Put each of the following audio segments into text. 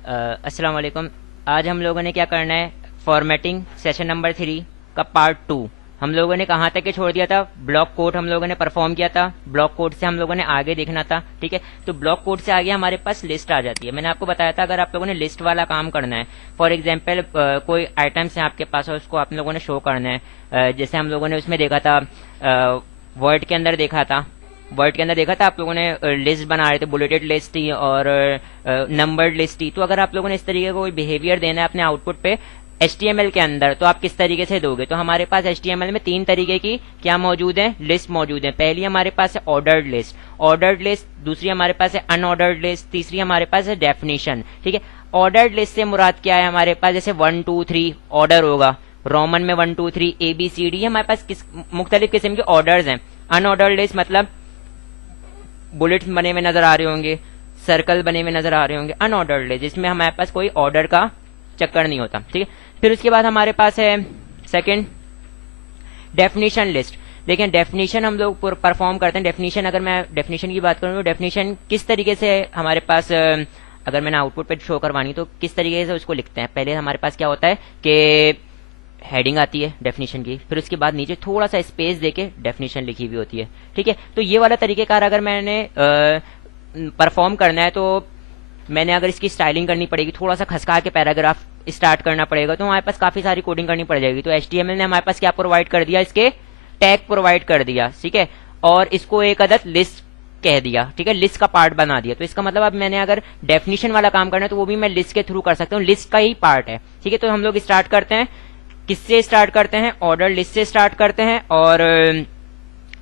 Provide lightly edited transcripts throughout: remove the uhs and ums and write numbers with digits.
अस्सलाम वालेकुम। आज हम लोगों ने क्या करना है, फॉर्मेटिंग सेशन नंबर 3 का पार्ट 2। हम लोगों ने कहाँ तक के छोड़ दिया था, ब्लॉक कोड हम लोगों ने परफॉर्म किया था, ब्लॉक कोड से हम लोगों ने आगे देखना था। ठीक है, तो ब्लॉक कोड से आगे हमारे पास लिस्ट आ जाती है। मैंने आपको बताया था अगर आप लोगों ने लिस्ट वाला काम करना है, फॉर एग्जाम्पल कोई आइटम्स है आपके पास और उसको आप लोगों ने शो करना है। जैसे हम लोगों ने उसमें देखा था, वर्ड के अंदर देखा था, आप लोगों ने लिस्ट बना रहे थे, बुलेटेड लिस्ट थी और नंबर्ड लिस्ट थी। तो अगर आप लोगों ने इस तरीके का कोई बिहेवियर देना है अपने आउटपुट पे HTML के अंदर, तो आप किस तरीके से दोगे। तो हमारे पास HTML में 3 तरीके की क्या मौजूद है, लिस्ट मौजूद है। पहली हमारे पास है ऑर्डर्ड लिस्ट, दूसरी हमारे पास है अनऑर्डर्ड लिस्ट, तीसरी हमारे पास है डेफिनेशन। ठीक है, ऑर्डर्ड लिस्ट से मुराद क्या है, हमारे पास जैसे 1 2 3 ऑर्डर होगा, रोमन में 1 2 3 ABCD, हमारे पास मुख्तलिफ किस्म के ऑर्डर्स हैं। अनऑर्डर्ड लिस्ट मतलब बुलेट्स बने हुए नजर आ रहे होंगे, सर्कल बने हुए नजर आ रहे होंगे। अनऑर्डर्ड लिस्ट जिसमें हमारे पास कोई ऑर्डर का चक्कर नहीं होता। ठीक है, फिर उसके बाद हमारे पास है सेकंड डेफिनेशन लिस्ट। देखें, डेफिनेशन हम लोग परफॉर्म करते हैं। डेफिनेशन, अगर मैं डेफिनेशन की बात करूं तो डेफिनेशन किस तरीके से हमारे पास, अगर मैंने आउटपुट पे शो करवानी तो किस तरीके से उसको लिखते हैं। पहले हमारे पास क्या होता है कि हेडिंग आती है डेफिनेशन की, फिर उसके बाद नीचे थोड़ा सा स्पेस देके डेफिनेशन लिखी हुई होती है। ठीक है, तो ये वाला तरीकेकार अगर मैंने परफॉर्म करना है तो मैंने अगर इसकी स्टाइलिंग करनी पड़ेगी, थोड़ा सा खसका के पैराग्राफ स्टार्ट करना पड़ेगा, तो हमारे पास काफी सारी कोडिंग करनी पड़ जाएगी। तो HTML ने हमारे पास क्या प्रोवाइड कर दिया, इसके टैग प्रोवाइड कर दिया। ठीक है, और इसको एक अदद लिस्ट कह दिया। ठीक है, लिस्ट का पार्ट बना दिया। तो इसका मतलब अब मैंने अगर डेफिनेशन वाला काम करना है तो वो भी मैं लिस्ट के थ्रू कर सकता हूँ, लिस्ट का ही पार्ट है। ठीक है, तो हम लोग स्टार्ट करते हैं, किससे स्टार्ट करते हैं, ऑर्डर लिस्ट से स्टार्ट करते हैं। और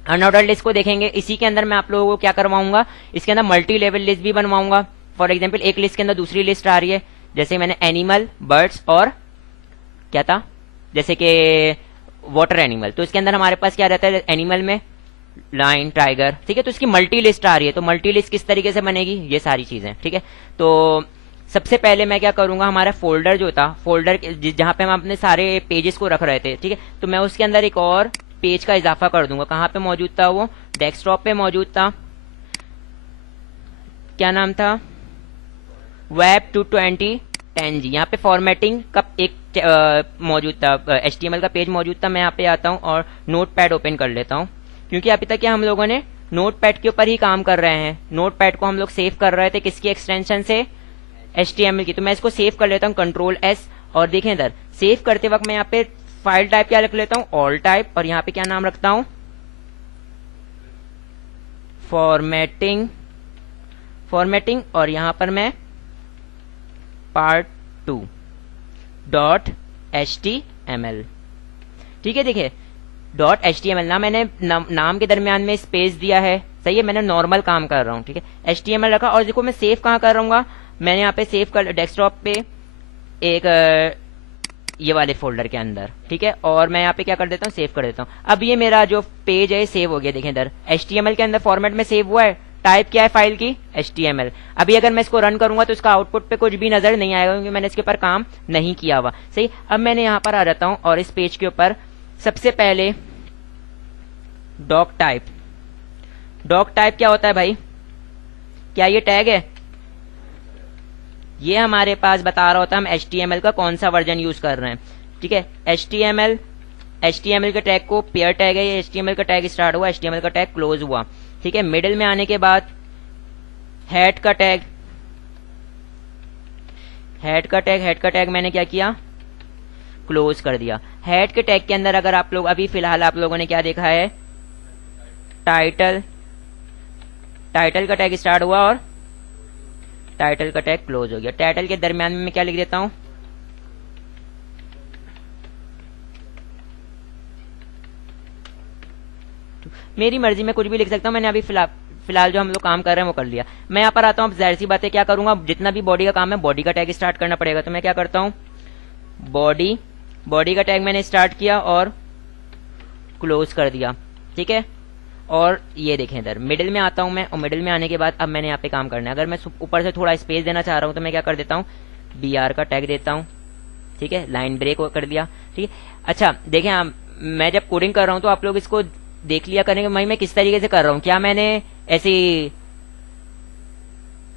अनऑर्डर लिस्ट को देखेंगे, इसी के अंदर मैं आप लोगों को क्या करवाऊंगा, इसके अंदर मल्टी लेवल लिस्ट भी बनवाऊंगा। फॉर एग्जाम्पल एक लिस्ट के अंदर दूसरी लिस्ट आ रही है, जैसे मैंने एनिमल, बर्ड्स और क्या था, जैसे कि वाटर एनिमल। तो इसके अंदर हमारे पास क्या रहता है, एनिमल में लाइन, टाइगर। ठीक है, तो इसकी मल्टी लिस्ट आ रही है। तो मल्टी लिस्ट किस तरीके से बनेगी, ये सारी चीजें। ठीक है, तो सबसे पहले मैं क्या करूंगा, हमारा फोल्डर जो था, फोल्डर जहां पे हम अपने सारे पेजेस को रख रहे थे, ठीक है, तो मैं उसके अंदर एक और पेज का इजाफा कर दूंगा। कहां पे मौजूद था वो, डेस्कटॉप पे मौजूद था। क्या नाम था, वेब 22010 जी। यहाँ पे फॉर्मेटिंग का एक मौजूद था, HTML का पेज मौजूद था। मैं यहाँ पे आता हूँ और नोट पैड ओपन कर लेता हूँ, क्योंकि अभी तक क्या हम लोगों ने नोट पैड के ऊपर ही काम कर रहे हैं। नोट पैड को हम लोग सेव कर रहे थे किसकी एक्सटेंशन से, HTML की। तो मैं इसको सेव कर लेता हूँ, Ctrl+S। और देखें इधर सेव करते वक्त मैं यहाँ पे फाइल टाइप क्या रख लेता हूँ, ऑल टाइप। और यहाँ पे क्या नाम रखता हूँ, फॉर्मेटिंग। और यहाँ पर मैं पार्ट 2 डॉट HTML। ठीक है, देखिए .html ना, मैंने नाम के दरमियान में स्पेस दिया है, सही है, मैंने नॉर्मल काम कर रहा हूँ। ठीक है, HTML रखा। और देखो मैं सेव कहाँ कर रहा हूँ, मैंने यहाँ पे सेव कर डेस्कटॉप पे एक ये वाले फोल्डर के अंदर। ठीक है, और मैं यहाँ पे क्या कर देता हूँ, सेव कर देता हूँ। अब ये मेरा जो पेज है सेव हो गया। देखें इधर HTML के अंदर फॉर्मेट में सेव हुआ है, टाइप क्या है फाइल की, HTML। अभी अगर मैं इसको रन करूंगा तो इसका आउटपुट पे कुछ भी नजर नहीं आएगा, क्योंकि मैंने इसके ऊपर काम नहीं किया हुआ। सही, अब मैंने यहाँ पर आ जाता हूँ और इस पेज के ऊपर सबसे पहले डॉक टाइप क्या होता है भाई, क्या ये टैग है, ये हमारे पास बता रहा होता है हम HTML का कौन सा वर्जन यूज कर रहे हैं। ठीक है, HTML के टैग को पेयर टैग है, ये HTML का टैग स्टार्ट हुआ, HTML का टैग क्लोज हुआ। ठीक है, मिडिल में आने के बाद हेड का टैग मैंने क्या किया, क्लोज कर दिया। हेड के टैग के अंदर अगर आप लोग अभी फिलहाल आप लोगों ने क्या देखा है, टाइटल का टैग स्टार्ट हुआ और टाइटल का टैग क्लोज हो गया। टाइटल के दरमियान में मैं क्या लिख देता हूं, मेरी मर्जी में कुछ भी लिख सकता हूं। मैंने अभी फिलहाल जो हम लोग काम कर रहे हैं वो कर लिया। मैं यहाँ पर आता हूँ, जाहिर सी बात है क्या करूंगा, जितना भी बॉडी का काम है बॉडी का टैग स्टार्ट करना पड़ेगा। तो मैं क्या करता हूँ, बॉडी का टैग मैंने स्टार्ट किया और क्लोज कर दिया। ठीक है, और ये देखें इधर मिडिल में आता हूं मैं, और मिडिल में आने के बाद अब मैंने यहाँ पे काम करना है। अगर मैं ऊपर से थोड़ा स्पेस देना चाह रहा हूं तो मैं क्या कर देता हूँ, BR का टैग देता हूँ। ठीक है, लाइन ब्रेक कर दिया। ठीक है, अच्छा देखें, मैं जब कोडिंग कर रहा हूँ तो आप लोग इसको देख लिया करेंगे मैं किस तरीके से कर रहा हूँ। क्या मैंने ऐसी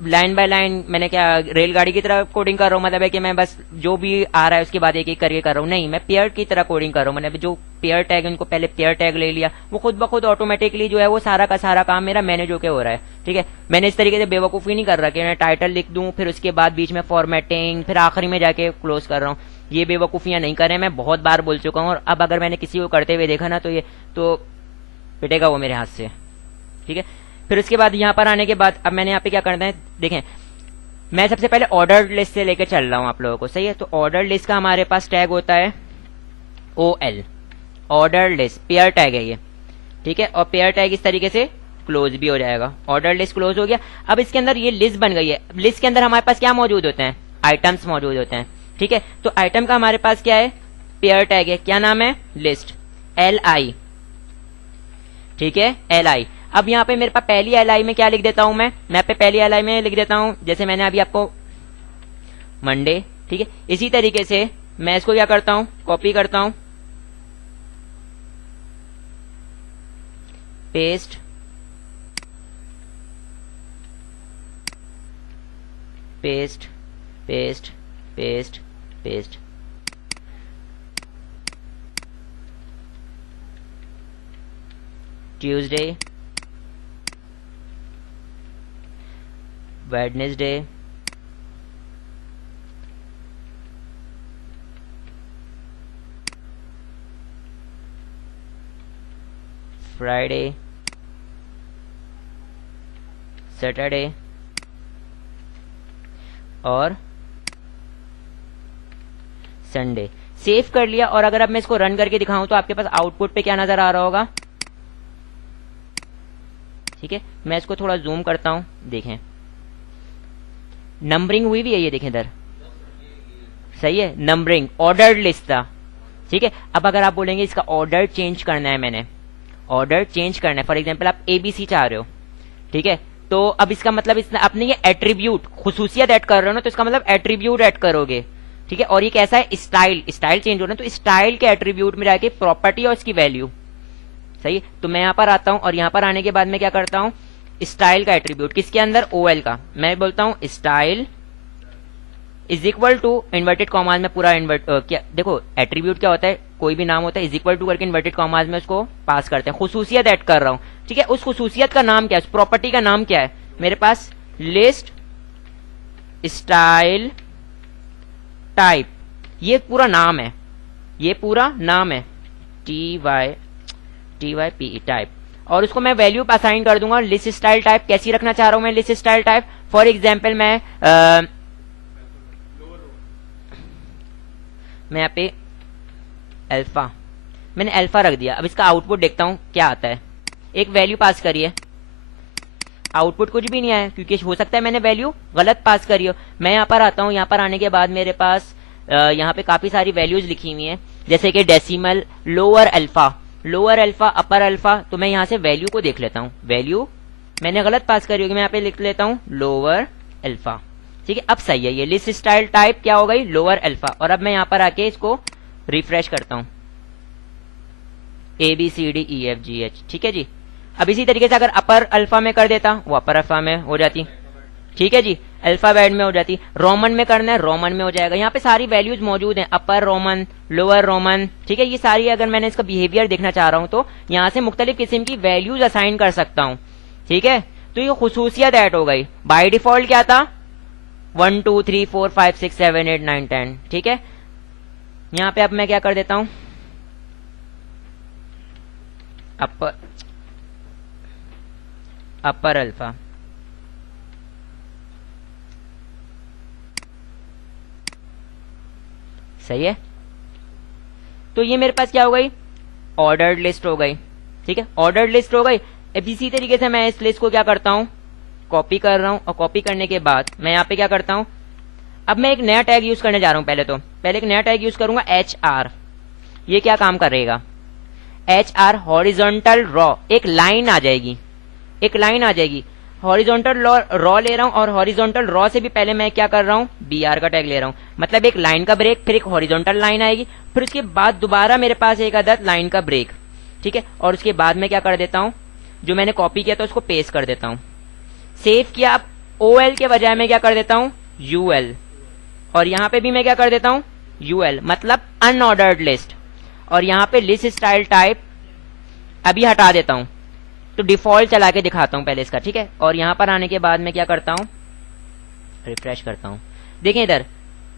लाइन बाय लाइन मैंने क्या रेलगाड़ी की तरह कोडिंग कर रहा हूँ, मतलब है कि मैं बस जो भी आ रहा है उसके बाद एक एक करके कर रहा हूँ, नहीं मैं पेयर की तरह कोडिंग कर रहा हूँ। मतलब जो पेयर टैग उनको पहले पेयर टैग ले लिया, वो खुद ब खुद ऑटोमेटिकली जो है वो सारा का सारा काम मेरा मैनेज होके हो रहा है। ठीक है, मैंने इस तरीके से बेवकूफ़ी नहीं कर रहा कि मैं टाइटल लिख दूं फिर उसके बाद बीच में फॉर्मेटिंग फिर आखिरी में जाके क्लोज कर रहा हूँ। ये बेवकूफ़ियाँ नहीं कर रहे, मैं बहुत बार बोल चुका हूँ। और अब अगर मैंने किसी को करते हुए देखा ना तो ये तो पिटेगा वो मेरे हाथ से। ठीक है, फिर उसके बाद यहाँ पर आने के बाद अब मैंने यहाँ पे क्या करना है, देखें मैं सबसे पहले ऑर्डर लिस्ट से लेकर चल रहा हूँ आप लोगों को, सही है। तो ऑर्डर लिस्ट का हमारे पास टैग होता है OL, order list pair tag है ये। ठीक है, और पेयर टैग इस तरीके से क्लोज भी हो जाएगा। ऑर्डर लिस्ट क्लोज हो गया। अब इसके अंदर ये लिस्ट बन गई है। लिस्ट के अंदर हमारे पास क्या मौजूद होते हैं, आइटम्स मौजूद होते हैं। ठीक है, तो आइटम का हमारे पास क्या है, पेयर टैग है, क्या नाम है, लिस्ट LI। ठीक है, LI। अब यहाँ पे मेरे पास पहली LI में क्या लिख देता हूं मैं पे पहली LI में लिख देता हूं जैसे मैंने अभी आपको मंडे। ठीक है, इसी तरीके से मैं इसको क्या करता हूं, कॉपी करता हूं, paste, paste, paste, paste, paste. Tuesday, Wednesday, Friday, Saturday और संडे। सेव कर लिया। और अगर अब मैं इसको रन करके दिखाऊं तो आपके पास आउटपुट पे क्या नजर आ रहा होगा। ठीक है, मैं इसको थोड़ा जूम करता हूं, देखें नंबरिंग हुई भी है, ये देखें इधर, सही है, नंबरिंग ऑर्डर लिस्ट था। ठीक है, अब अगर आप बोलेंगे इसका ऑर्डर चेंज करना है, मैंने ऑर्डर चेंज करना है, फॉर एग्जांपल आप ABC चाह रहे हो। ठीक है, तो अब इसका मतलब आपने ये एट्रीब्यूट खुसूसियत ऐड कर रहे हो ना, तो इसका मतलब एट्रीब्यूट ऐड करोगे। ठीक है, और ये कैसा है, स्टाइल, स्टाइल चेंज हो रहा है, तो स्टाइल के एट्रीब्यूट में जाके प्रॉपर्टी और इसकी वैल्यू, सही। तो मैं यहां पर आता हूं और यहां पर आने के बाद मैं क्या करता हूं, स्टाइल का एट्रीब्यूट किसके अंदर, OL का, मैं बोलता हूं style is equal to inverted commas में पूरा क्या देखो एट्रीब्यूट क्या होता है, कोई भी नाम होता है, इज इक्वल टू करके इन्वर्टेड कॉमाज में उसको पास करते हैं, खुसूसियत ऐड कर रहा हूं। ठीक है, उस खुसूसियत का नाम क्या है, उस प्रॉपर्टी का नाम क्या है, मेरे पास लिस्ट स्टाइल टाइप, ये पूरा नाम है, ये पूरा नाम है, TYPE टाइप। और उसको मैं वैल्यू असाइन कर दूंगा। लिस्ट स्टाइल टाइप कैसी रखना चाह रहा हूं मैं, list style type for example मैं यहाँ पे अल्फा, मैंने अल्फा रख दिया। अब इसका आउटपुट देखता हूं क्या आता है, एक वैल्यू पास करिए, आउटपुट कुछ भी नहीं आया, क्योंकि हो सकता है मैंने वैल्यू गलत पास करी हो। मैं यहाँ पर आता हूँ, यहाँ पर आने के बाद मेरे पास यहाँ पे काफी सारी वैल्यूज लिखी हुई हैं, जैसे कि डेसिमल, लोअर अल्फा, अपर अल्फा। तो मैं यहाँ से वैल्यू को देख लेता हूँ, वैल्यू मैंने गलत पास करी होगी, मैं यहाँ पे लिख लेता हूँ लोअर अल्फा। ठीक है, अब सही है, ये लिस्ट स्टाइल टाइप क्या हो गई, लोअर अल्फा। और अब मैं यहाँ पर आके इसको रिफ्रेश करता हूँ, ABCDEFGH। ठीक है जी, अब इसी तरीके से अगर अपर अल्फा में कर देता, वो अपर अल्फा में हो जाती। ठीक है जी, अल्फाबेट में हो जाती। रोमन में करना है, रोमन में हो जाएगा। यहाँ पे सारी वैल्यूज मौजूद हैं, अपर रोमन, लोअर रोमन। ठीक है, ये सारी अगर मैंने इसका बिहेवियर देखना चाह रहा हूँ तो यहाँ से मुख्तलिफ किस्म की वैल्यूज असाइन कर सकता हूँ। ठीक है, तो ये खुसूसियत ऐड हो गई। बाय डिफॉल्ट क्या था, 1 2 3 4 5 6 7 8 9 10। ठीक है, यहाँ पे अब मैं क्या कर देता हूँ, अपर अल्फा, सही है। तो ये मेरे पास क्या हो गई, ऑर्डर्ड लिस्ट हो गई। ठीक है, ऑर्डर्ड लिस्ट हो गई। अब इसी तरीके से मैं इस लिस्ट को क्या करता हूं, कॉपी कर रहा हूं, और कॉपी करने के बाद मैं यहाँ पे क्या करता हूं, अब मैं एक नया टैग यूज करने जा रहा हूं। पहले एक नया टैग यूज करूंगा, HR। ये क्या काम करेगा, HR हॉरिजॉन्टल रॉ, एक लाइन आ जाएगी, एक लाइन आ जाएगी। हॉरिजॉन्टल रॉ ले रहा हूं, और हॉरिजॉन्टल रॉ से भी पहले मैं क्या कर रहा हूं, BR का टैग ले रहा हूं। मतलब एक लाइन का ब्रेक, फिर एक हॉरिजॉन्टल लाइन आएगी, फिर उसके बाद दोबारा मेरे पास एक अदद लाइन का ब्रेक। ठीक है, और उसके बाद मैं क्या कर देता हूं, जो मैंने कॉपी किया था उसको पेस्ट कर देता हूं। सेव किया, आप OL के बजाय मैं क्या कर देता हूं UL, और यहां पे भी मैं क्या कर देता हूं UL, मतलब अनऑर्डर्ड लिस्ट। और यहां पे लिस्ट स्टाइल टाइप अभी हटा देता हूं, तो डिफॉल्ट चला के दिखाता हूं पहले इसका, ठीक है। और यहां पर आने के बाद मैं क्या करता हूं, रिफ्रेश करता हूं। देखें इधर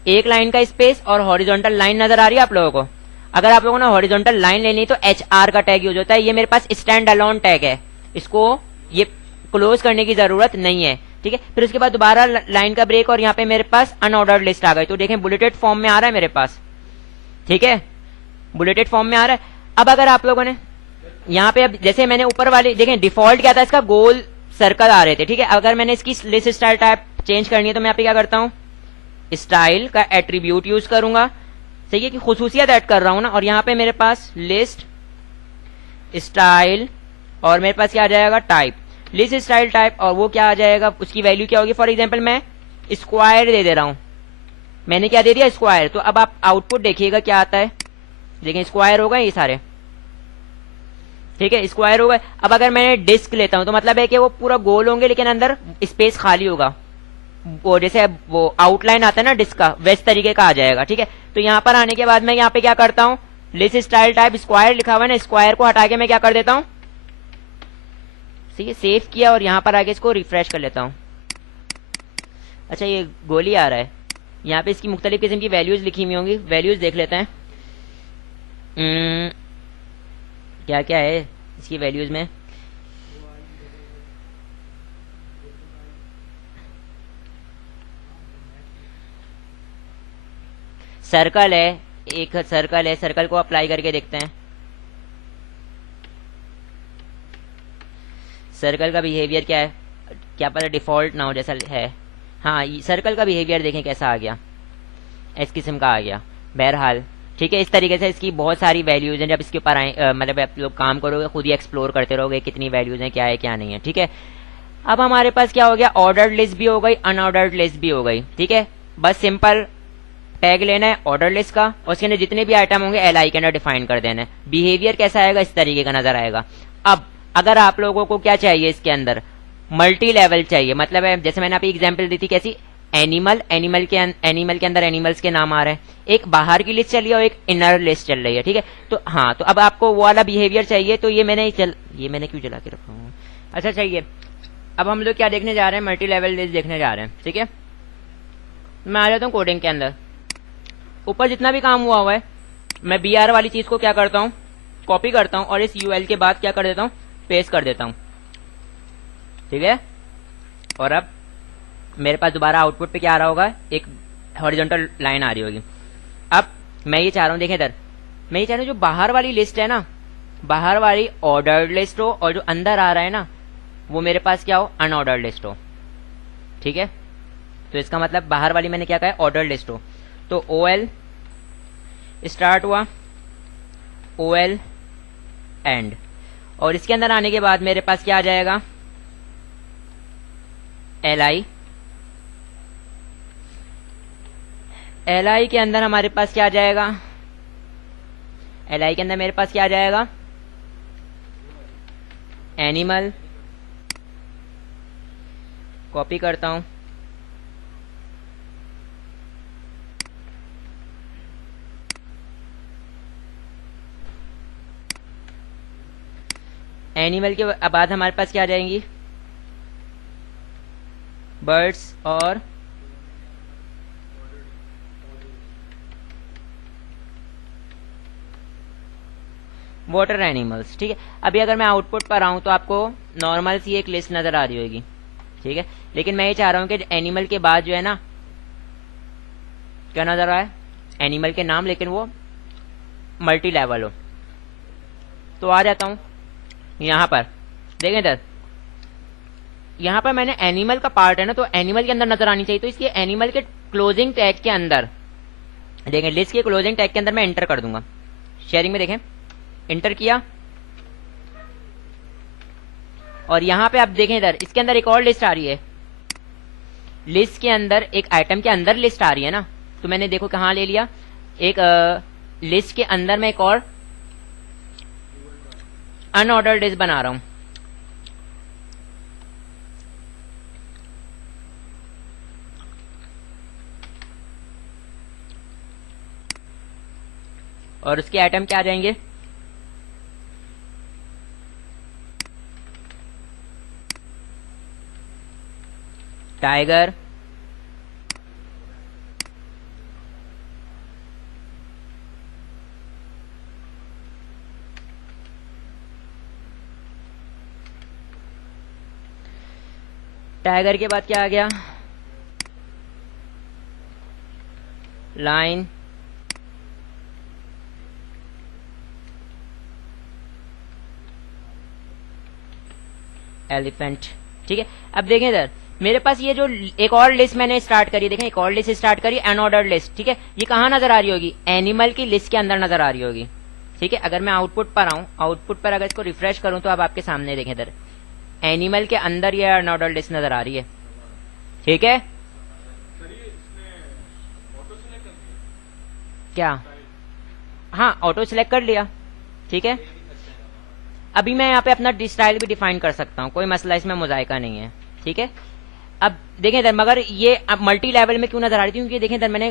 एक लाइन का स्पेस और हॉरिजॉन्टल लाइन नजर आ रही है आप लोगों को। अगर आप लोगों ने हॉरिजॉन्टल लाइन लेनी तो HR का टैग यूज होता है। ये मेरे पास स्टैंड अलोन टैग है, इसको ये क्लोज करने की जरूरत नहीं है, ठीक है। फिर उसके बाद दोबारा लाइन का ब्रेक और यहाँ पे मेरे पास अनऑर्डर्ड लिस्ट आ गई। तो देखें बुलेटेड फॉर्म में आ रहा है मेरे पास, ठीक है, बुलेटेड फॉर्म में आ रहा है। अब अगर आप लोगों ने यहाँ पे, अब जैसे मैंने ऊपर वाली देखें डिफॉल्ट क्या था, इसका गोल सर्कल आ रहे थे, ठीक है। अगर मैंने इसकी लिस्ट स्टाइल टाइप चेंज करनी है तो मैं यहाँ पे क्या करता हूँ, स्टाइल का एट्रीब्यूट यूज करूंगा, सही है कि खुसूसियत ऐड कर रहा हूं ना। और यहाँ पे मेरे पास लिस्ट स्टाइल और मेरे पास क्या आ जाएगा टाइप, लिस्ट स्टाइल टाइप, और वो क्या आ जाएगा, उसकी वैल्यू क्या होगी। फॉर एग्जांपल मैं स्क्वायर दे रहा हूं, मैंने क्या दे दिया स्क्वायर। तो अब आप आउटपुट देखिएगा क्या आता है, देखें स्क्वायर हो गए ये सारे, ठीक है, स्क्वायर हो गए। अब अगर मैंने डिस्क लेता हूं तो मतलब है कि वो पूरा गोल होंगे लेकिन अंदर स्पेस खाली होगा, वो जैसे वो आउटलाइन आता है ना डिस्क का, वैस तरीके का आ जाएगा, ठीक है। तो यहां पर आने के बाद मैं यहाँ पे क्या करता हूं, लिस्ट स्टाइल टाइप स्क्वायर लिखा हुआ है ना, स्क्वायर को हटा के मैं क्या कर देता हूं, ठीक है, सेव किया और यहां पर आके इसको रिफ्रेश कर लेता हूं। अच्छा ये गोली आ रहा है, यहाँ पे इसकी मुख्तलिफ किस्म की वैल्यूज लिखी हुई होंगी, वैल्यूज देख लेते हैं क्या क्या है इसकी वैल्यूज में। सर्कल है, एक सर्कल है, सर्कल को अप्लाई करके देखते हैं। सर्कल का बिहेवियर क्या है, क्या पता डिफॉल्ट ना हो जैसा है। हाँ सर्कल का बिहेवियर देखें कैसा आ गया, इस किस्म का आ गया। बहरहाल ठीक है, इस तरीके से इसकी बहुत सारी वैल्यूज हैं। जब इसके ऊपर आए मतलब आप लोग काम करोगे खुद ही एक्सप्लोर करते रहोगे कितनी वैल्यूज हैं, क्या है क्या नहीं है, ठीक है। अब हमारे पास क्या हो गया, ऑर्डर्ड लिस्ट भी हो गई, अनऑर्डर्ड लिस्ट भी हो गई, ठीक है। बस सिंपल टैग लेना है ऑर्डर लिस्ट का, और उसके अंदर जितने भी आइटम होंगे LI के अंदर डिफाइन कर देना है। बिहेवियर कैसा आएगा, इस तरीके का नजर आएगा। अब अगर आप लोगों को क्या चाहिए इसके अंदर, मल्टी लेवल चाहिए, मतलब है जैसे मैंने आपकी एग्जांपल दी थी कैसी, एनिमल के अंदर एनिमल्स के नाम आ रहे हैं, एक बाहर की लिस्ट चल रही है और एक इनर लिस्ट चल रही है, ठीक है। तो हाँ, तो अब आपको वो वाला बिहेवियर चाहिए, तो ये मैंने क्यों जला के रखा हूँ, अच्छा चाहिए। अब हम लोग क्या देखने जा रहे हैं, मल्टी लेवल लिस्ट देखने जा रहे हैं, ठीक है। मैं आ जाता हूँ कोडिंग के अंदर। ऊपर जितना भी काम हुआ है मैं BR वाली चीज को क्या करता हूँ, कॉपी करता हूँ और इस UL के बाद क्या कर देता हूँ, पेस्ट कर देता हूँ, ठीक है। और अब मेरे पास दोबारा आउटपुट पे क्या आ रहा होगा, एक हॉरिजॉन्टल लाइन आ रही होगी। अब मैं ये चाह रहा हूँ, देखें इधर, मैं ये चाह रहा हूँ जो बाहर वाली लिस्ट है ना, बाहर वाली ऑर्डर्ड लिस्ट हो, और जो अंदर आ रहा है ना वो मेरे पास क्या हो, अनऑर्डर्ड लिस्ट हो, ठीक है। तो इसका मतलब बाहर वाली मैंने क्या कहा है, ऑर्डर्ड लिस्ट हो। तो OL स्टार्ट हुआ, OL एंड, और इसके अंदर आने के बाद मेरे पास क्या आ जाएगा, LI के अंदर हमारे पास क्या आ जाएगा, LI के अंदर मेरे पास क्या आ जाएगा, एनिमल, कॉपी करता हूं, एनिमल के बाद हमारे पास क्या आ जाएंगी, बर्ड्स और वाटर एनिमल्स, ठीक है। अभी अगर मैं आउटपुट पर आऊं तो आपको नॉर्मल सी एक लिस्ट नजर आ रही होगी, ठीक है। लेकिन मैं ये चाह रहा हूं कि एनिमल के बाद जो है ना क्या नजर आ रहा है, एनिमल के नाम, लेकिन वो मल्टी लेवल हो। तो आ जाता हूं यहां पर, देखें इधर, यहां पर मैंने एनिमल का पार्ट है ना, तो एनिमल के अंदर नजर आनी चाहिए। तो इसके एनिमल के क्लोजिंग टैग के अंदर देखें, लिस्ट के क्लोजिंग टैग के अंदर मैं एंटर कर दूंगा। शेयरिंग में देखें, एंटर किया, और यहां पे आप देखें इधर इसके अंदर एक और लिस्ट आ रही है, लिस्ट के अंदर एक आइटम के अंदर लिस्ट आ रही है ना। तो मैंने देखो कहां ले लिया, एक लिस्ट के अंदर मैं एक और अनऑर्डर्ड लिस्ट बना रहा हूं, और उसके आइटम क्या आ जाएंगे, टाइगर, टाइगर के बाद क्या आ गया, लाइन, एलिफेंट। ठीक है, अब देखें इधर मेरे पास ये जो एक और लिस्ट मैंने स्टार्ट करी, देखें एक और लिस्ट स्टार्ट करी, अनऑर्डर्ड लिस्ट। ठीक है, ये कहाँ नजर आ रही होगी, एनिमल की लिस्ट के अंदर नजर आ रही होगी। ठीक है, अगर मैं आउटपुट पर आऊं, आउटपुट पर अगर इसको रिफ्रेश करूं तो अब आपके सामने देखें इधर एनिमल के अंदर ये अनऑर्डर्ड लिस्ट नजर आ रही है। ठीक है, क्या, हाँ ऑटो सिलेक्ट कर लिया। ठीक है, अभी मैं यहाँ पे अपना स्टाइल भी डिफाइन कर सकता हूँ, कोई मसला इसमें मुजायका नहीं है। ठीक है, अब देखें इधर, मगर ये अब मल्टी लेवल में क्यों नजर आ रही थी, क्योंकि देखें इधर मैंने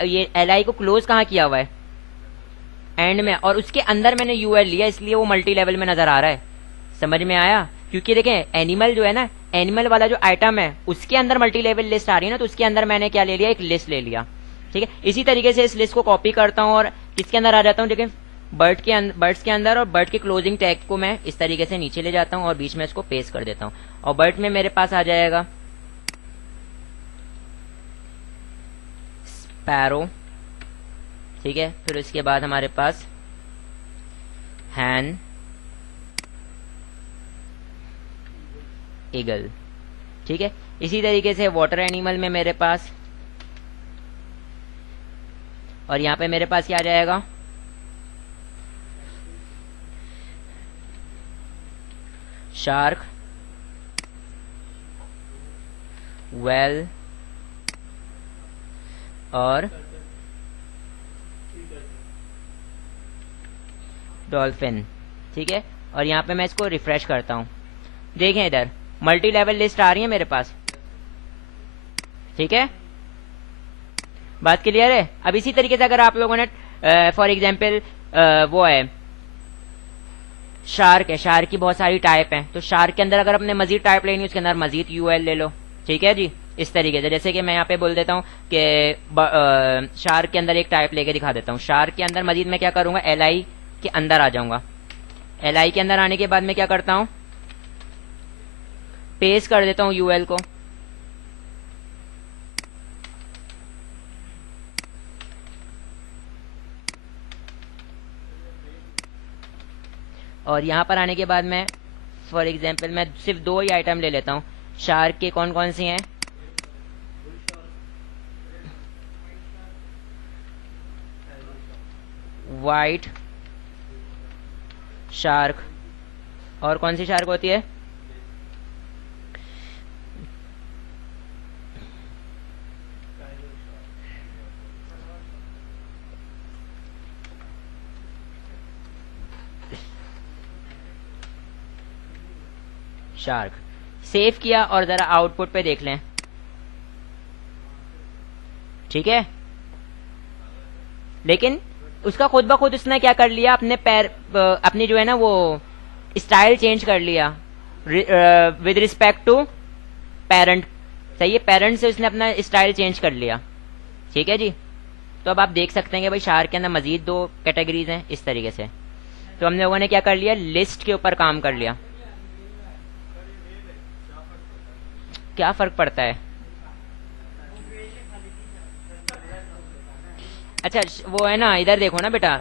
ये एल को क्लोज कहाँ किया हुआ है, एंड में, और उसके अंदर मैंने यूएल लिया, इसलिए वो मल्टी लेवल में नजर आ रहा है। समझ में आया, क्योंकि देखें एनिमल जो है ना, एनिमल वाला जो आइटम है उसके अंदर मल्टी लेवल लिस्ट आ रही है ना, तो उसके अंदर मैंने क्या ले लिया, एक लिस्ट ले लिया। ठीक है, इसी तरीके से इस लिस्ट को कॉपी करता हूँ और किसके अंदर आ जाता हूँ, देखें बर्ड्स के अंदर, और बर्ड के क्लोजिंग टैग को मैं इस तरीके से नीचे ले जाता हूँ और बीच में इसको पेस्ट कर देता हूँ, और बर्ड में मेरे पास आ जाएगा स्पैरो। ठीक है, फिर इसके बाद हमारे पास हैन, ईगल। ठीक है, इसी तरीके से वाटर एनिमल में मेरे पास, और यहां पे मेरे पास क्या आ जाएगा, शार्क, वेल, और डॉल्फिन। ठीक है, और यहां पे मैं इसको रिफ्रेश करता हूं, देखें इधर मल्टी लेवल लिस्ट आ रही है मेरे पास। ठीक है, बात क्लियर है। अब इसी तरीके से अगर आप लोगों ने फॉर एग्जांपल वो है शार्क है, शार्क की बहुत सारी टाइप हैं, तो शार्क के अंदर अगर अपने मजीद टाइप लेनी है उसके अंदर मजीद यूएल ले लो। ठीक है जी, इस तरीके से, जैसे कि मैं यहाँ पे बोल देता हूँ कि शार्क के अंदर एक टाइप लेके दिखा देता हूँ। शार्क के अंदर मजीद मैं क्या करूंगा, एलआई के अंदर आ जाऊंगा। एलआई के अंदर आने के बाद मैं क्या करता हूँ, पेस्ट कर देता हूँ यूएल को, और यहां पर आने के बाद मैं फॉर एग्जांपल मैं सिर्फ दो ही आइटम ले लेता हूँ। शार्क के कौन कौन से हैं, वाइट शार्क, और कौन सी शार्क होती है, शार्क। सेव किया और जरा आउटपुट पे देख लें। ठीक है, लेकिन उसका खुद ब खुद उसने क्या कर लिया, अपने अपनी जो है ना वो स्टाइल चेंज कर लिया विद रिस्पेक्ट टू पेरेंट। सही है, पेरेंट से उसने अपना स्टाइल चेंज कर लिया। ठीक है जी, तो अब आप देख सकते हैं कि भाई शार्क के अंदर मजीद दो कैटेगरीज हैं इस तरीके से। तो हम लोगों ने क्या कर लिया, लिस्ट के ऊपर काम कर लिया। क्या फर्क पड़ता है, अच्छा वो है ना, इधर देखो ना बेटा,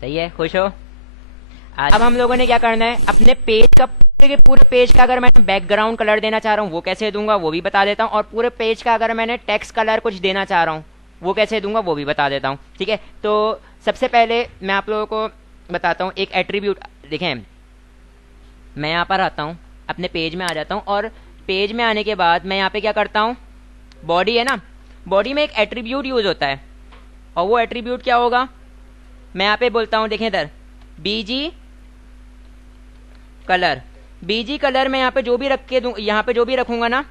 सही है, खुश हो। अब हम लोगों ने क्या करना है, अपने पेज का पूरे पेज का अगर मैं बैकग्राउंड कलर देना चाह रहा हूँ वो कैसे दूंगा वो भी बता देता हूँ, और पूरे पेज का अगर मैंने टेक्स्ट कलर कुछ देना चाह रहा हूँ वो कैसे दूंगा वो भी बता देता हूँ। ठीक है, तो सबसे पहले मैं आप लोगों को बताता हूँ एक एट्रीब्यूट। देखें, मैं यहाँ पर आता हूँ, अपने पेज में आ जाता हूँ, और पेज में आने के बाद मैं यहाँ पे क्या करता हूँ, बॉडी है ना, बॉडी में एक एट्रीब्यूट यूज होता है, और वो एट्रीब्यूट क्या होगा, मैं यहाँ पे बोलता हूँ, देखें इधर बीजी कलर। बीजी कलर में यहाँ पे जो भी रख के दूं, यहाँ पे जो भी रखूंगा ना,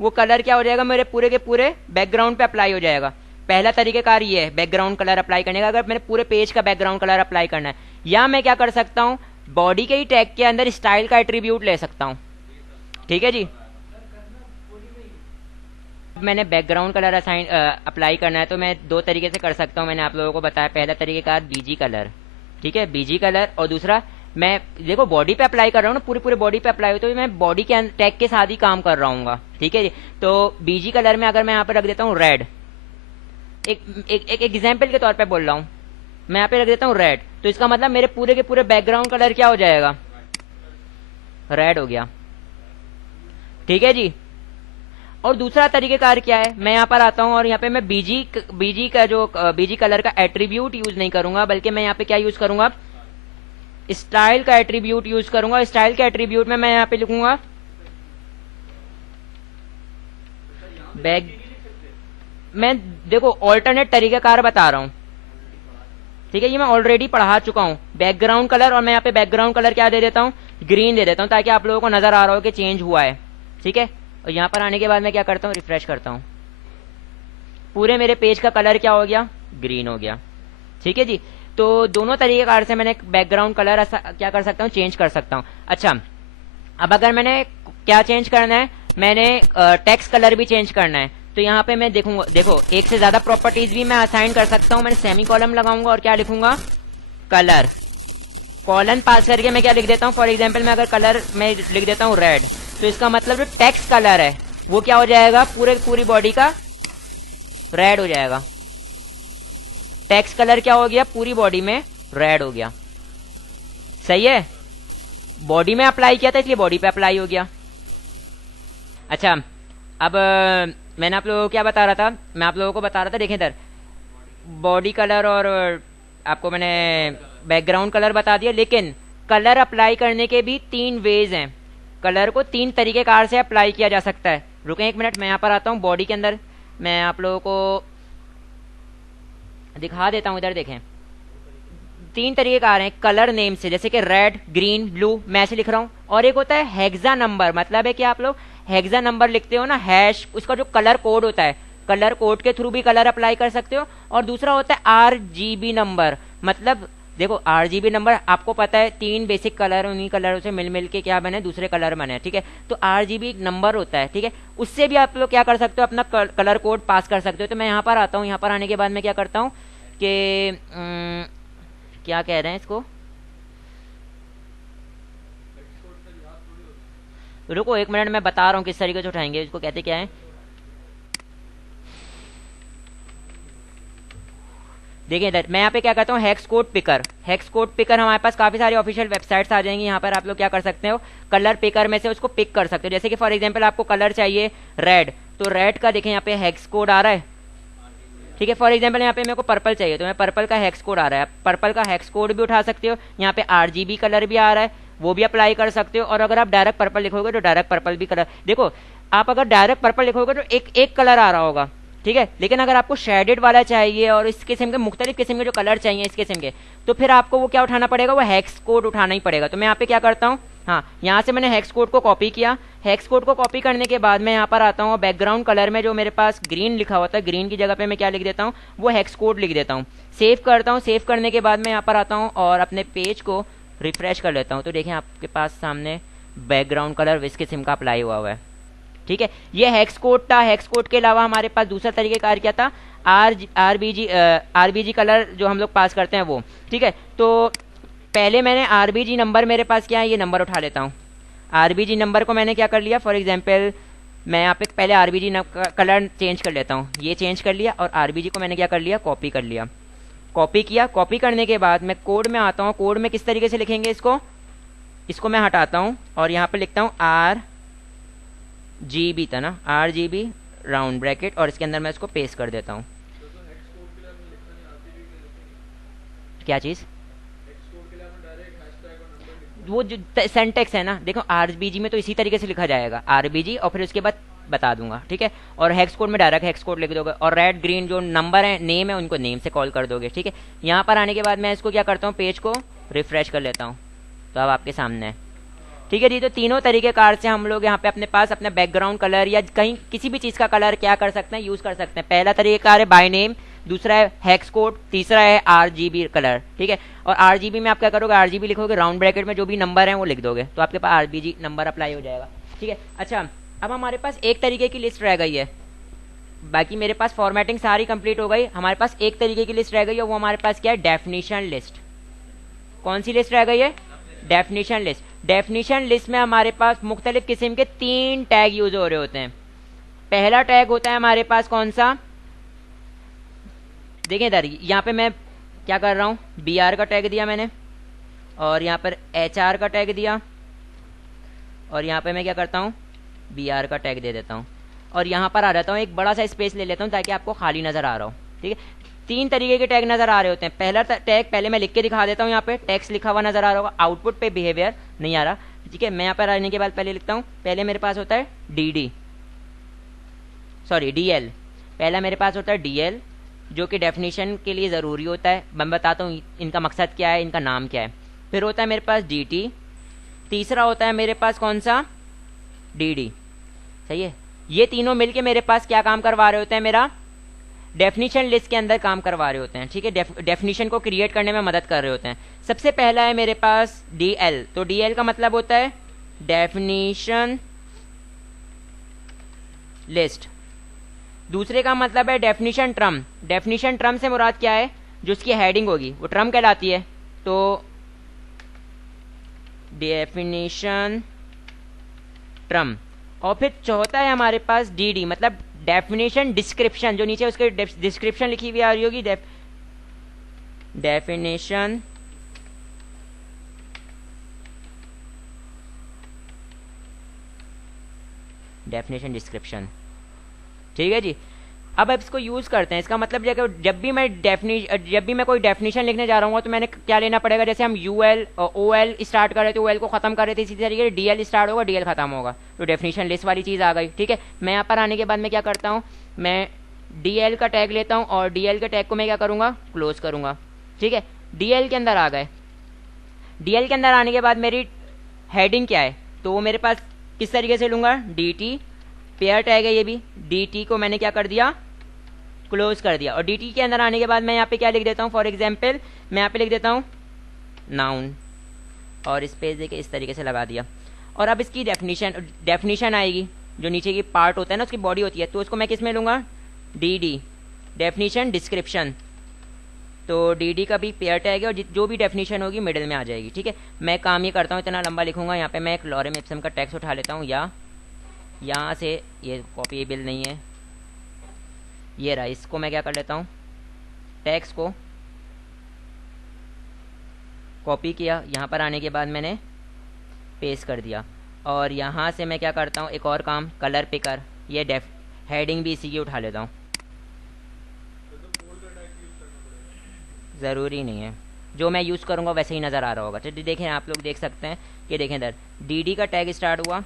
वो कलर क्या हो जाएगा, मेरे पूरे के पूरे बैकग्राउंड पे अप्लाई हो जाएगा। पहला तरीकेकार ये है बैकग्राउंड कलर अप्लाई करने का, अगर मैंने पूरे पेज का बैकग्राउंड कलर अप्लाई करना है। या मैं क्या कर सकता हूँ, बॉडी के ही टैग के अंदर स्टाइल का एट्रीब्यूट ले सकता हूँ। ठीक है जी, मैंने बैकग्राउंड कलर असाइन अप्लाई करना है तो मैं दो तरीके से कर सकता हूँ। मैंने आप लोगों को बताया, पहला तरीकेकार बीजी कलर, ठीक है, बीजी कलर। और दूसरा मैं देखो बॉडी पे अप्लाई कर रहा हूँ ना, पूरी पूरे बॉडी पे अप्लाई हो, तो मैं बॉडी के टैग के साथ ही काम कर रहा हूँ। ठीक है जी, तो बीजी कलर में अगर मैं यहाँ पे रख देता हूँ रेड, एक एग्जाम्पल के तौर पे बोल रहा हूँ, मैं यहाँ पे रख देता हूँ रेड, तो इसका मतलब मेरे पूरे के पूरे बैकग्राउंड कलर क्या हो जाएगा, रेड हो गया। ठीक है जी। और दूसरा तरीकेकार क्या है, मैं यहाँ पर आता हूँ और यहाँ पे मैं बीजी कलर का एट्रीब्यूट यूज नहीं करूंगा, बल्कि मैं यहाँ पे क्या यूज करूंगा, स्टाइल का एट्रीब्यूट यूज करूंगा। स्टाइल के एट्रीब्यूट में मैं यहाँ पे लिखूंगा बैक, मैं देखो ऑल्टरनेट तरीकेकार बता रहा हूँ। ठीक है, ये मैं ऑलरेडी पढ़ा चुका हूँ बैकग्राउंड कलर, और मैं यहाँ पे बैकग्राउंड कलर क्या दे देता हूँ, ग्रीन दे देता हूँ, ताकि आप लोगों को नजर आ रहा हो कि चेंज हुआ है। ठीक है, और यहाँ पर आने के बाद मैं क्या करता हूँ, रिफ्रेश करता हूँ, पूरे मेरे पेज का कलर क्या हो गया, ग्रीन हो गया। ठीक है जी, तो दोनों तरीकेकार से मैंने बैकग्राउंड कलर क्या कर सकता हूँ, चेंज कर सकता हूँ। अच्छा, अब अगर मैंने क्या चेंज करना है, मैंने टेक्स्ट कलर भी चेंज करना है, तो यहाँ पे मैं देखूंगा, देखो एक से ज्यादा प्रॉपर्टीज भी मैं असाइन कर सकता हूँ। मैंने सेमी कॉलम लगाऊंगा और क्या लिखूंगा, कलर, कॉलन पास करके मैं क्या लिख देता हूँ, फॉर एग्जाम्पल मैं अगर कलर में लिख देता हूँ रेड, तो इसका मतलब जो टेक्स्ट कलर है वो क्या हो जाएगा, पूरी बॉडी का रेड हो जाएगा। टेक्स्ट कलर क्या हो गया, पूरी बॉडी में रेड हो गया। सही है, बॉडी में अप्लाई किया था इसलिए बॉडी पे अप्लाई हो गया। अच्छा, अब मैंने आप लोगों को क्या बता रहा था, मैं आप लोगों को बता रहा था, देखें इधर बॉडी कलर और आपको मैंने बैकग्राउंड कलर बता दिया, लेकिन कलर अप्लाई करने के भी 3 वेज हैं। कलर को 3 तरीकेकार से अप्लाई किया जा सकता है। रुकें एक मिनट, मैं यहाँ पर आता हूँ बॉडी के अंदर, मैं आप लोगों को दिखा देता हूँ। इधर देखें 3 तरीकेकार हैं कलर नेम से, जैसे कि रेड, ग्रीन, ब्लू, मैं ऐसे लिख रहा हूँ। और एक होता है हेक्सा नंबर, मतलब है कि आप लोग हेक्सा नंबर लिखते हो ना, हैश, उसका जो कलर कोड होता है, कलर कोड के थ्रू भी कलर अप्लाई कर सकते हो। और दूसरा होता है RGB नंबर, मतलब देखो RGB नंबर आपको पता है 3 बेसिक कलर, उन्हीं कलरों से मिल के क्या बने, दूसरे कलर बने। ठीक है, तो RGB नंबर होता है। ठीक है, उससे भी आप लोग क्या कर सकते हो, अपना कलर कोड पास कर सकते हो। तो मैं यहाँ पर आता हूँ, यहाँ पर आने के बाद मैं क्या करता हूँ कि क्या कह रहे हैं इसको, रुको एक मिनट, मैं बता रहा हूँ किस तरीके से उठाएंगे इसको, कहते क्या है। देखिए इधर मैं यहाँ पे क्या करता हूँ, hex code picker. Hex code picker हमारे पास काफी सारी ऑफिशियल वेबसाइट्स आ जाएंगी। यहाँ पर आप लोग क्या कर सकते हो, कलर पिकर में से उसको पिक कर सकते हो। जैसे कि फॉर एग्जांपल आपको कलर चाहिए रेड, तो रेड का देखें यहाँ पे हेक्स कोड आ रहा है। ठीक है, फॉर एग्जांपल यहाँ पे मेरे को पर्पल चाहिए, तो मैं पर्पल का हेक्स कोड आ रहा है, पर्पल का हेक्स कोड भी उठा सकते हो। यहाँ पे RGB कलर भी आ रहा है, वो भी अप्लाई कर सकते हो। और अगर आप डायरेक्ट पर्पल लिखोगे तो डायरेक्ट पर्पल भी कलर, देखो आप अगर डायरेक्ट पर्पल लिखोगे तो एक कलर आ रहा होगा। ठीक है, लेकिन अगर आपको शेडेड वाला चाहिए और इस किस्म के मुख्तलिफ किस्म के जो कलर चाहिए इस किस्म के, तो फिर आपको वो क्या उठाना पड़ेगा, वो हेक्स कोड उठाना ही पड़ेगा। तो मैं यहाँ पे क्या करता हूँ, हाँ यहाँ से मैंने हेक्स कोड को कॉपी किया। हेक्स कोड को कॉपी करने के बाद मैं यहाँ पर आता हूँ, बैकग्राउंड कलर में जो मेरे पास ग्रीन लिखा होता है, ग्रीन की जगह पे मैं क्या लिख देता हूँ, वो हेक्स कोड लिख देता हूँ। सेव करता हूँ, सेव करने के बाद मैं यहाँ पर आता हूँ और अपने पेज को रिफ्रेश कर लेता हूँ। तो देखें आपके पास सामने बैकग्राउंड कलर विस किस्म का अप्लाई हुआ है। ठीक है, ये हेक्स कोड था। हेक्स कोड के अलावा हमारे पास दूसरा तरीकेकार क्या था, RBG कलर जो हम लोग पास करते हैं वो। ठीक है, तो पहले मैंने RBG नंबर, मेरे पास क्या है, ये नंबर उठा लेता हूँ। RBG नंबर को मैंने क्या कर लिया, फॉर एग्जांपल मैं यहाँ पे पहले RBG कलर चेंज कर लेता हूँ, ये चेंज कर लिया। और RBG को मैंने क्या कर लिया, कॉपी कर लिया। कॉपी किया, कॉपी करने के बाद मैं कोड में आता हूँ। कोड में किस तरीके से लिखेंगे इसको मैं हटाता हूँ और यहाँ पे लिखता हूँ RGB था ना, RGB राउंड ब्रैकेट, और इसके अंदर मैं इसको पेस्ट कर देता हूँ। क्या चीज़, वो जो सेंटेक्स है ना, देखो RBG में तो इसी तरीके से लिखा जाएगा, RBG, और फिर उसके बाद बता दूंगा। ठीक है, और हेक्स कोड में डायरेक्ट हेक्स कोड लिख दोगे, और रेड ग्रीन जो नंबर है, नेम है, उनको नेम से कॉल कर दोगे। ठीक है, यहाँ पर आने के बाद मैं इसको क्या करता हूँ, पेज को रिफ्रेश कर लेता हूँ तो अब आपके सामने है। ठीक है जी, तो तीनों तरीके कार से हम लोग यहाँ पे अपने पास अपने बैकग्राउंड कलर या कहीं किसी भी चीज़ का कलर क्या कर सकते हैं, यूज़ कर सकते हैं। पहला तरीका है बाय नेम, दूसरा है हेक्स कोड, तीसरा है आरजीबी कलर। ठीक है, और आरजीबी में आप क्या करोगे, आरजीबी लिखोगे, राउंड ब्रैकेट में जो भी नंबर है वो लिख दोगे तो आपके पास आरबीजी नंबर अप्लाई हो जाएगा। ठीक है, अच्छा अब हमारे पास एक तरीके की लिस्ट रह गई है, बाकी मेरे पास फॉर्मेटिंग सारी कंप्लीट हो गई, हमारे पास एक तरीके की लिस्ट रह गई है, वो हमारे पास क्या है, डेफिनेशन लिस्ट। कौन सी लिस्ट रह गई है, डेफिनेशन लिस्ट। डेफिनेशन लिस्ट में हमारे पास मुख्तलिफ किस्म के 3 टैग यूज हो रहे होते हैं। पहला टैग होता है हमारे पास कौन सा, देखें इधर, यहाँ पे मैं क्या कर रहा हूँ, बी आर का टैग दिया मैंने, और यहाँ पर एच आर का टैग दिया, और यहाँ पे मैं क्या करता हूँ, बी आर का टैग दे देता हूँ, और यहाँ पर आ जाता हूँ, एक बड़ा सा स्पेस ले लेता हूँ ताकि आपको खाली नजर आ रहा हो। ठीक है, 3 तरीके के टैग नजर आ रहे होते हैं। पहला टैग पहले मैं लिख के दिखा देता हूँ, यहाँ पे टेक्स्ट लिखा हुआ नजर आ रहा होगा, आउटपुट पे बिहेवियर नहीं आ रहा। ठीक है, मैं यहाँ पर आने के बाद पहले लिखता हूँ, पहले मेरे पास होता है डीएल। पहला मेरे पास होता है डीएल, जो कि डेफिनेशन के लिए ज़रूरी होता है। मैं बताता हूँ इनका मकसद क्या है, इनका नाम क्या है। फिर होता है मेरे पास डी, तीसरा होता है मेरे पास कौन सा, डी। सही है, ये तीनों मिलके मेरे पास क्या काम करवा रहे होते हैं, मेरा डेफिनेशन लिस्ट के अंदर काम करवा रहे होते हैं। ठीक है, डेफिनेशन को क्रिएट करने में मदद कर रहे होते हैं। सबसे पहला है मेरे पास डीएल, तो डीएल का मतलब होता है डेफिनेशन लिस्ट। दूसरे का मतलब है डेफिनेशन ट्रम। डेफिनेशन ट्रम से मुराद क्या है, जो उसकी हेडिंग होगी वो ट्रम कहलाती है, तो डेफिनेशन ट्रम। और फिर चौथा है हमारे पास डी, मतलब डेफिनेशन डिस्क्रिप्शन, जो नीचे उसके डिस्क्रिप्शन लिखी हुई आ रही होगी, डेफिनेशन डिस्क्रिप्शन। ठीक है जी, अब इसको यूज करते हैं। इसका मतलब जब भी मैं कोई डेफिनेशन लिखने जा रहा हूँ तो मैंने क्या लेना पड़ेगा, जैसे हम यूएल और ओएल स्टार्ट कर रहे थे, ओएल को खत्म कर रहे थे, इसी तरीके से डीएल स्टार्ट होगा, डीएल खत्म होगा, तो डेफिनेशन लिस्ट वाली चीज आ गई। ठीक है, मैं यहाँ पर आने के बाद मैं क्या करता हूँ, मैं डीएल का टैग लेता हूँ और डीएल के टैग को मैं क्या करूंगा, क्लोज करूंगा। ठीक है, डीएल के अंदर आ गए। डीएल के अंदर आने के बाद मेरी हेडिंग क्या है, तो वो मेरे पास किस तरीके से लूंगा, डी, पेयर टैग है ये भी, डी को मैंने क्या कर दिया, क्लोज कर दिया। और डी के अंदर आने के बाद मैं यहाँ पे क्या लिख देता हूँ, फॉर एग्जाम्पल मैं यहाँ पे लिख देता हूँ नाउन, और स्पेस देके इस तरीके से लगा दिया। और अब इसकी डेफिनेशन आएगी, जो नीचे की पार्ट होता है ना, उसकी बॉडी होती है, तो उसको मैं किस में लूंगा, डी, डेफिनेशन डिस्क्रिप्शन। तो डी का भी पेयर टैग है, और जो भी डेफिनेशन होगी मिडिल में आ जाएगी। ठीक है, मैं काम ये करता हूँ, इतना लंबा लिखूंगा, यहाँ पे मैं एक लॉरेम इप्सम का टेक्स्ट उठा लेता हूँ, या यहाँ से ये कॉपीएबल नहीं है, ये रहा, इसको मैं क्या कर लेता हूँ, टेक्स्ट को कॉपी किया, यहाँ पर आने के बाद मैंने पेस्ट कर दिया, और यहाँ से मैं क्या करता हूँ, एक और काम, कलर पिकर, ये हेडिंग भी इसी की उठा लेता हूँ। ज़रूरी नहीं है, जो मैं यूज़ करूँगा वैसे ही नज़र आ रहा होगा। तो देखें, आप लोग देख सकते हैं, ये देखें इधर, डी का टैग स्टार्ट हुआ,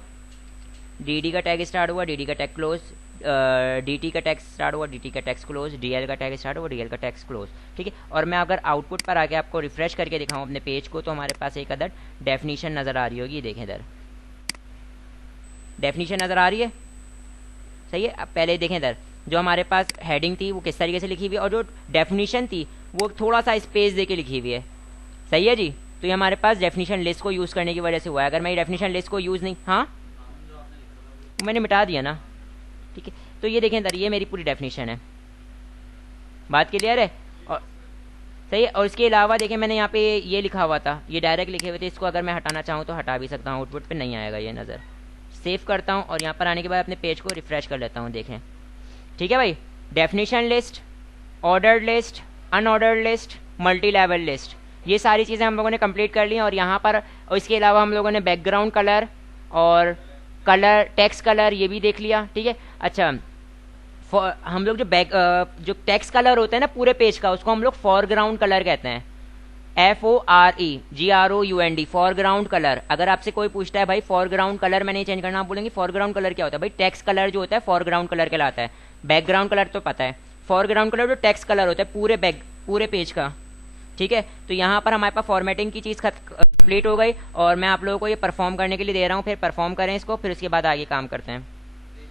डी का टैग स्टार्ट हुआ, डी का टैग क्लोज, डी का टैग स्टार्ट हुआ, डी का टैग क्लोज, डीएल का टैग स्टार्ट हुआ, डीएल का टैग क्लोज। ठीक है, और मैं अगर आउटपुट पर आके आपको रिफ्रेश करके दिखाऊं अपने पेज को, तो हमारे पास एक अदर डेफिनेशन नज़र आ रही होगी, देखें इधर डेफिनेशन नज़र आ रही है। सही है, अब पहले देखें इधर, जो हमारे पास हेडिंग थी वो किस तरीके से लिखी हुई है, और जो डेफिनेशन थी वो थोड़ा सा स्पेस दे के लिखी हुई है। सही है जी, तो ये हमारे पास डेफिनेशन लिस्ट को यूज़ करने की वजह से हुआ है। अगर मैं डेफिनेशन लिस्ट को यूज़ नहीं, हाँ मैंने मिटा दिया ना। ठीक है, तो ये देखें इधर, ये मेरी पूरी डेफिनेशन है, बात क्लियर है। और सही है, और इसके अलावा देखें मैंने यहाँ पे ये लिखा हुआ था, ये डायरेक्ट लिखे हुए थे, इसको अगर मैं हटाना चाहूँ तो हटा भी सकता हूँ, आउटपुट पे नहीं आएगा ये नज़र। सेव करता हूँ और यहाँ पर आने के बाद अपने पेज को रिफ्रेश कर लेता हूँ, देखें। ठीक है भाई, definition list, ordered list, unordered list, multi level list, ये सारी चीज़ें हम लोगों ने कंप्लीट कर ली। और यहाँ पर, और इसके अलावा हम लोगों ने बैकग्राउंड कलर और कलर, टेक्स्ट कलर, ये भी देख लिया। ठीक है, अच्छा हम लोग जो टेक्स्ट कलर होता है ना पूरे पेज का, उसको हम लोग फॉरग्राउंड कलर कहते हैं, FOREGROUND, फॉरग्राउंड कलर। अगर आपसे कोई पूछता है भाई फॉरग्राउंड कलर में नहीं चेंज करना, आप बोलेंगे फॉरग्राउंड कलर क्या होता है, भाई टेक्स्ट कलर जो होता है फॉरग्राउंड कलर कहलाता है। बैकग्राउंड कलर तो पता है, फॉरग्राउंड कलर जो टेक्स्ट कलर होता है पूरे पेज का, ठीक है, तो यहाँ पर हमारे पास फॉर्मेटिंग की चीज़ कंप्लीट हो गई और मैं आप लोगों को ये परफॉर्म करने के लिए दे रहा हूँ। फिर परफॉर्म करें इसको, फिर उसके बाद आगे काम करते हैं।